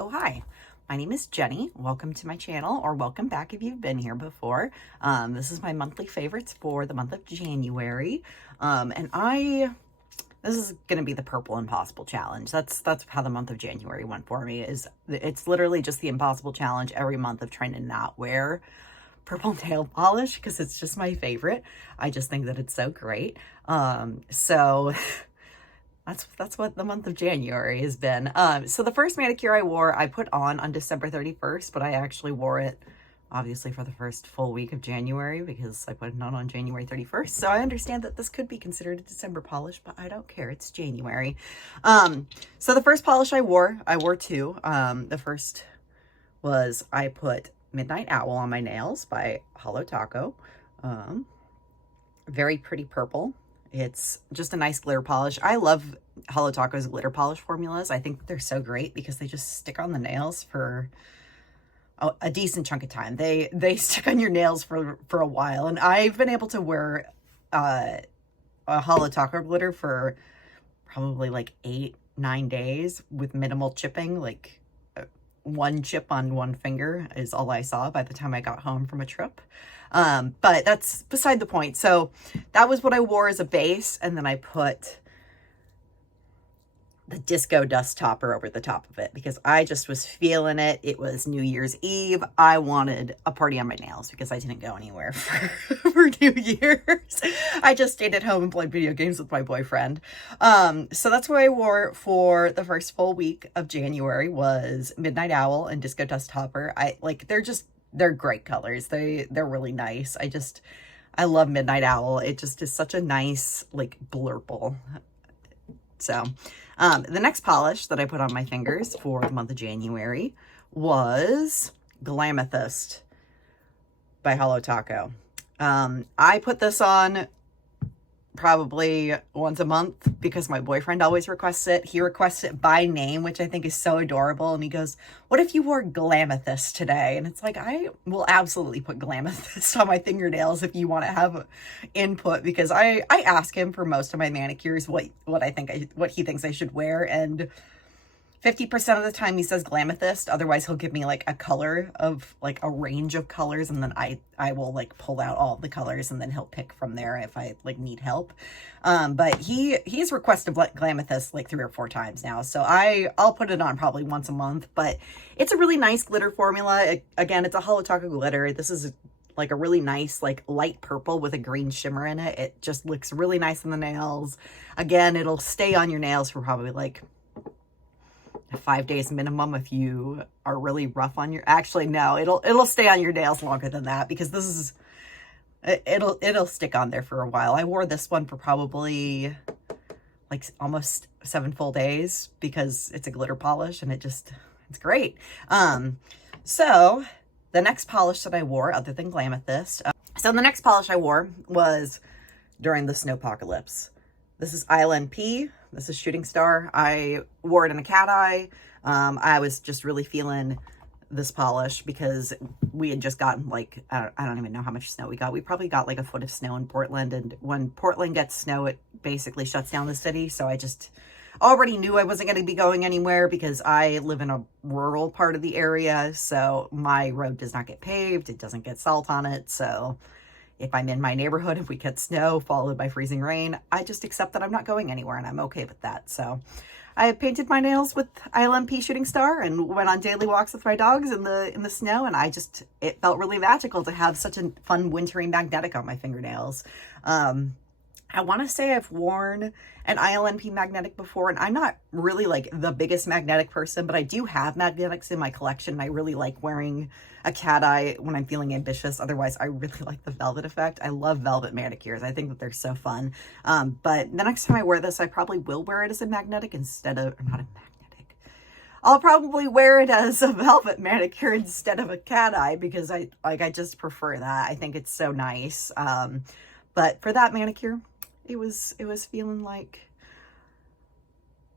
Oh, hi. My name is Jenny. Welcome to my channel, or welcome back if you've been here before. This is my monthly favorites for the month of January. This is going to be the Purple Impossible Challenge. That's how the month of January went for me. It's literally just the Impossible Challenge every month of trying to not wear purple nail polish because it's just my favorite. I just think that it's so great. So that's what the month of January has been. So the first manicure I wore, I put on December 31st, but I actually wore it obviously for the first full week of January because I put it on January 31st. So I understand that this could be considered a December polish, but I don't care. It's January. So the first polish I wore two. The first was I put Midnight Owl on my nails by Holo. Very pretty purple. It's just a nice glitter polish. I love Holo's glitter polish formulas. I think they're so great because they just stick on the nails for a decent chunk of time. They stick on your nails for a while. And I've been able to wear a Holo glitter for probably like 8-9 days with minimal chipping. Like one chip on one finger is all I saw by the time I got home from a trip. But that's beside the point. So that was what I wore as a base. And then I put the disco dust topper over the top of it because I just was feeling it. It was New Year's Eve. I wanted a party on my nails because I didn't go anywhere for New Year's. I just stayed at home and played video games with my boyfriend. So that's what I wore for the first full week of January was Midnight Owl and Disco Dust Topper. They're great colors. They're really nice. I love Midnight Owl. It just is such a nice, like, blurple. So, the next polish that I put on my fingers for the month of January was Glamethyst by Holo. I put this on probably once a month because my boyfriend always requests it. He requests it by name, which I think is so adorable. And he goes, "What if you wore Glamethyst today?" And it's like, I will absolutely put Glamethyst on my fingernails if you want to have input, because I ask him for most of my manicures what he thinks I should wear, and 50% of the time he says Glamethyst. Otherwise he'll give me like a color of like a range of colors, and then I will like pull out all the colors, and then he'll pick from there if I like need help. But he's requested Glamethyst like 3 or 4 times now, so I'll put it on probably once a month. But it's a really nice glitter formula. Again, it's a Holo glitter. This is like a really nice like light purple with a green shimmer in it. It just looks really nice on the nails. Again, it'll stay on your nails for probably like 5 days minimum if you are really rough on your, actually no, it'll stay on your nails longer than that because this is, it'll stick on there for a while. I wore this one for probably like almost 7 full days because it's a glitter polish and it's great. So the next polish that I wore other than Glamethyst, so the next polish I wore was during the snowpocalypse. This is ILNP. This is Shooting Star. I wore it in a cat eye. I was just really feeling this polish because we had just gotten like, I don't even know how much snow we got. We probably got like a foot of snow in Portland. And when Portland gets snow, it basically shuts down the city. So I just already knew I wasn't going to be going anywhere because I live in a rural part of the area. So my road does not get paved. It doesn't get salt on it. So if I'm in my neighborhood, if we get snow followed by freezing rain, I just accept that I'm not going anywhere, and I'm okay with that. So I painted my nails with ILNP Shooting Star and went on daily walks with my dogs in the snow, and it felt really magical to have such a fun wintry magnetic on my fingernails. I want to say I've worn an ILNP magnetic before, and I'm not really like the biggest magnetic person, but I do have magnetics in my collection, and I really like wearing a cat eye when I'm feeling ambitious. Otherwise, I really like the velvet effect. I love velvet manicures. I think that they're so fun. But the next time I wear this, I probably will wear it as a magnetic instead of, not a magnetic. I'll probably wear it as a velvet manicure instead of a cat eye because I just prefer that. I think it's so nice. But for that manicure, it was feeling like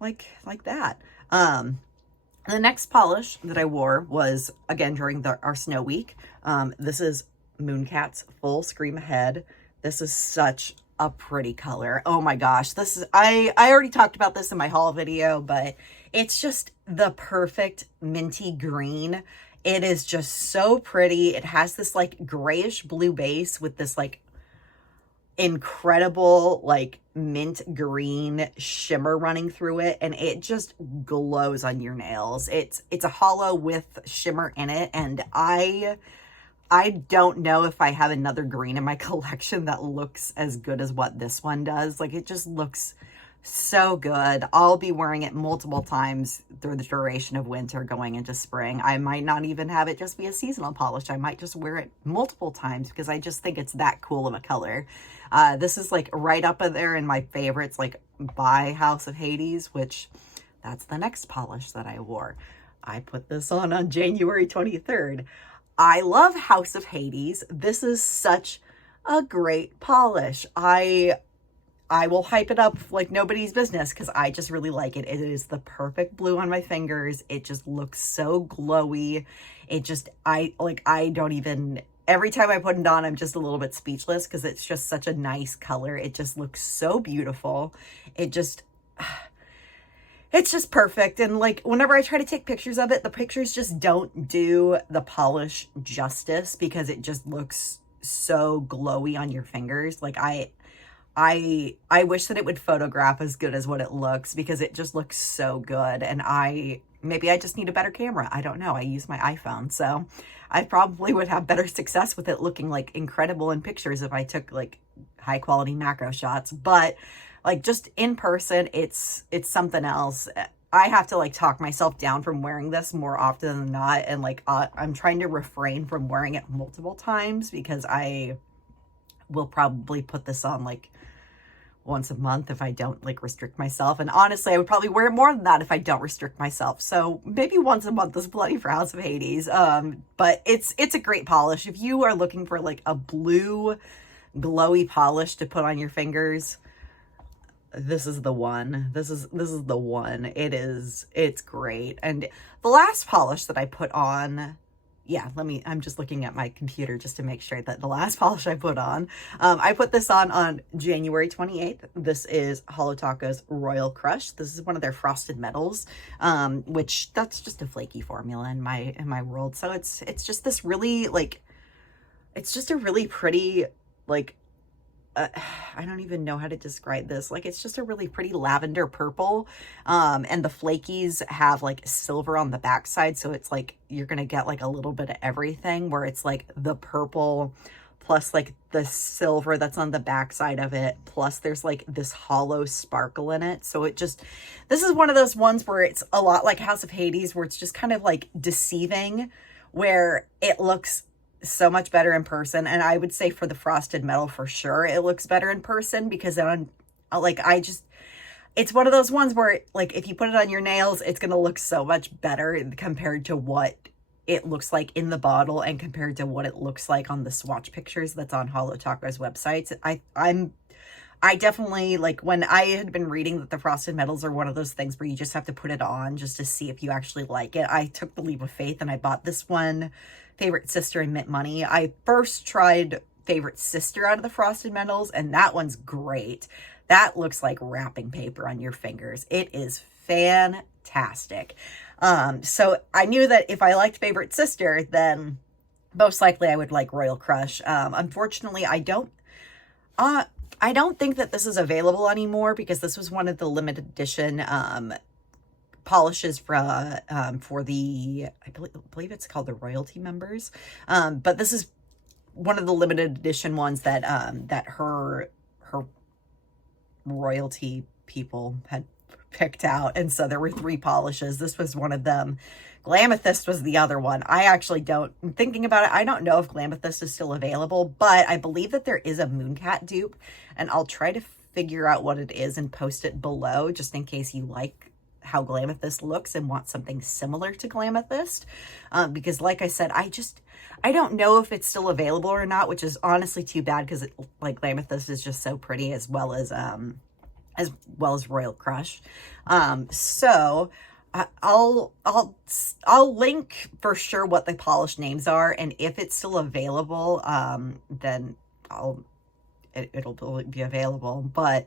that. The next polish that I wore was again during our snow week. This is Mooncat's Full Scream Ahead. This is such a pretty color. Oh my gosh, this is, I already talked about this in my haul video, but It's just the perfect minty green. It is just so pretty. It has this like grayish blue base with this like incredible like mint green shimmer running through it, and it just glows on your nails. It's a holo with shimmer in it, and I don't know if I have another green in my collection that looks as good as what this one does. Like, it just looks so good. I'll be wearing it multiple times through the duration of winter going into spring. I might not even have it just be a seasonal polish. I might just wear it multiple times because I just think it's that cool of a color. This is like right up there in my favorites, like by House of Hades, which that's the next polish that I wore. I put this on January 23rd. I love House of Hades. This is such a great polish. I will hype it up like nobody's business because I just really like it. It is the perfect blue on my fingers. It just looks so glowy. It just, I don't even, every time I put it on, I'm just a little bit speechless because it's just such a nice color. It just looks so beautiful. It's just perfect. And like, whenever I try to take pictures of it, the pictures just don't do the polish justice because it just looks so glowy on your fingers. Like, I wish that it would photograph as good as what it looks because it just looks so good. And maybe I just need a better camera. I don't know. I use my iPhone, so I probably would have better success with it looking like incredible in pictures if I took like high quality macro shots. But like, just in person, it's something else. I have to like talk myself down from wearing this more often than not. And like, I'm trying to refrain from wearing it multiple times because I will probably put this on like once a month if I don't like restrict myself. And honestly, I would probably wear it more than that if I don't restrict myself. So maybe once a month is plenty for House of Hades. But it's a great polish. If you are looking for like a blue glowy polish to put on your fingers, this is the one. This is the one. It's great. And the last polish that I put on, yeah, I'm just looking at my computer just to make sure that the last polish I put on, I put this on January 28th. This is Holo Taco's Royal Crush. This is one of their frosted metals, which that's just a flaky formula in my world. So it's just this really like, it's just a really pretty, like, I don't even know how to describe this. Like, it's just a really pretty lavender purple. And the flakies have like silver on the backside. So it's like, you're going to get like a little bit of everything where it's like the purple plus like the silver that's on the backside of it. Plus there's like this hollow sparkle in it. So this is one of those ones where it's a lot like House of Hades, where it's just kind of like deceiving, where it looks so much better in person. And I would say for the frosted metal, for sure, it looks better in person because then it's one of those ones where like, if you put it on your nails, it's going to look so much better compared to what it looks like in the bottle and compared to what it looks like on the swatch pictures that's on Holo Taco's website. I definitely, like, when I had been reading that the frosted metals are one of those things where you just have to put it on just to see if you actually like it, I took the leap of faith and I bought this one, Favorite Sister and Mint Money. I first tried Favorite Sister out of the frosted metals, and that one's great. That looks like wrapping paper on your fingers. It is fantastic. So I knew that if I liked Favorite Sister, then most likely I would like Royal Crush. Unfortunately, I don't think that this is available anymore because this was one of the limited edition polishes for the, I believe it's called the royalty members. But this is one of the limited edition ones that that her royalty people had picked out. And so there were 3 polishes. This was one of them. Glamethyst was the other one. Thinking about it, I don't know if Glamethyst is still available, but I believe that there is a Mooncat dupe, and I'll try to figure out what it is and post it below just in case you like how Glamethyst looks and want something similar to Glamethyst. Because like I said, I don't know if it's still available or not, which is honestly too bad because like Glamethyst is just so pretty as well as Royal Crush. So I'll link for sure what the polish names are, and if it's still available, then it'll be available. But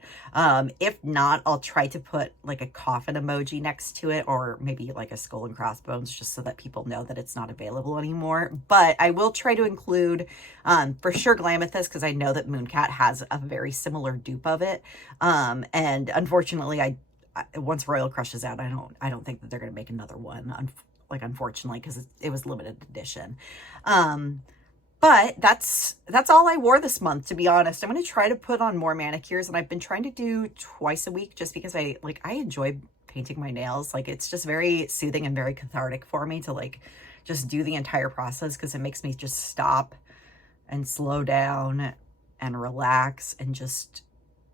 if not, I'll try to put like a coffin emoji next to it, or maybe like a skull and crossbones, just so that people know that it's not available anymore. But I will try to include for sure Glamethyst, because I know that Mooncat has a very similar dupe of it. And unfortunately, once Royal Crush is out, I don't think that they're going to make another one, unfortunately, because it was limited edition. But that's all I wore this month, to be honest. I'm going to try to put on more manicures, and I've been trying to do twice a week just because I enjoy painting my nails. Like, it's just very soothing and very cathartic for me to like just do the entire process, because it makes me just stop and slow down and relax and just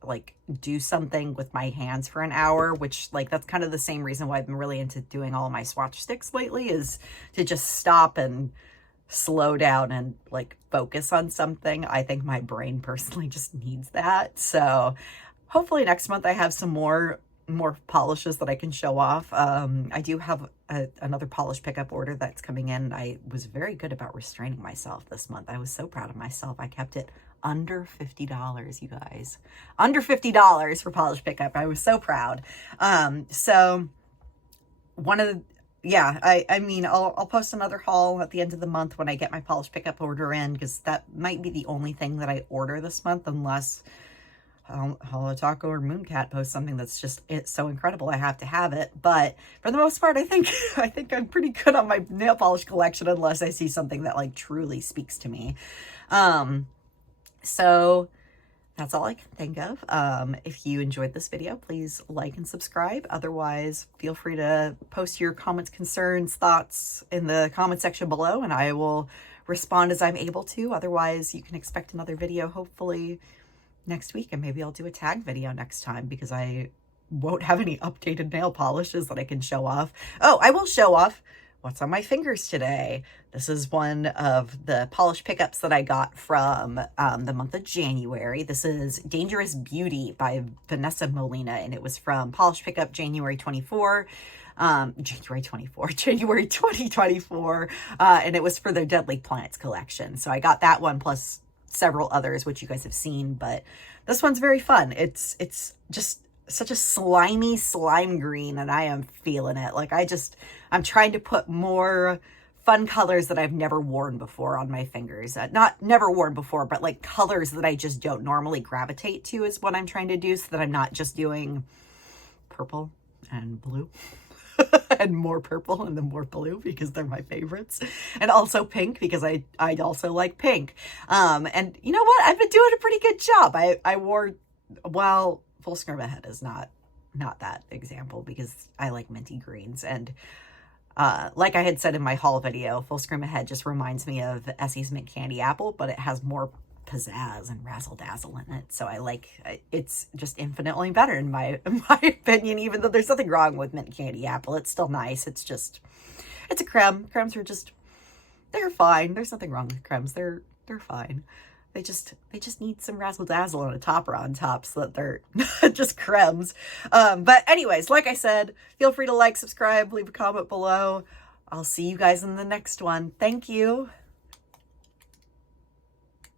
like do something with my hands for an hour, which like that's kind of the same reason why I've been really into doing all of my swatch sticks lately, is to just stop and slow down and like focus on something. I think my brain personally just needs that. So hopefully next month I have some more polishes that I can show off. I do have another polish pickup order that's coming in. I was very good about restraining myself this month. I was so proud of myself. I kept it under $50, you guys. Under $50 for polish pickup. I was so proud. So one of the, yeah, I mean, I'll post another haul at the end of the month when I get my polish pickup order in, because that might be the only thing that I order this month, unless Holo Taco or Mooncat post something that's just, it's so incredible I have to have it. But for the most part, I think I'm pretty good on my nail polish collection, unless I see something that like truly speaks to me. So that's all I can think of. If you enjoyed this video, please like and subscribe. Otherwise, feel free to post your comments, concerns, thoughts in the comment section below, and I will respond as I'm able to. Otherwise, you can expect another video hopefully next week, and maybe I'll do a tag video next time, because I won't have any updated nail polishes that I can show off. Oh, I will show off what's on my fingers today. This is one of the polish pickups that I got from the month of January. This is Dangerous Beauty by Vanessa Molina, and it was from Polish Pickup January 2024, and it was for their Deadly Planets collection. So I got that one plus several others, which you guys have seen, but this one's very fun. It's just such a slimy slime green, and I am feeling it. Like, I'm trying to put more fun colors that I've never worn before on my fingers. Not never worn before, but like colors that I just don't normally gravitate to is what I'm trying to do, so that I'm not just doing purple and blue and more purple and then more blue, because they're my favorites, and also pink, because I also like pink. And you know what? I've been doing a pretty good job. I wore, well, Full Scrum Ahead is not that example, because I like minty greens, and like I had said in my haul video, Full Scrum Ahead just reminds me of Essie's Mint Candy Apple, but it has more pizzazz and razzle dazzle in it. So it's just infinitely better in my opinion, even though there's nothing wrong with Mint Candy Apple. It's still nice. It's a creme. Cremes are just, they're fine. There's nothing wrong with cremes. They're fine. They just need some razzle dazzle and a topper on top, so that they're just cremes. But anyways, like I said, feel free to like, subscribe, leave a comment below. I'll see you guys in the next one. Thank you.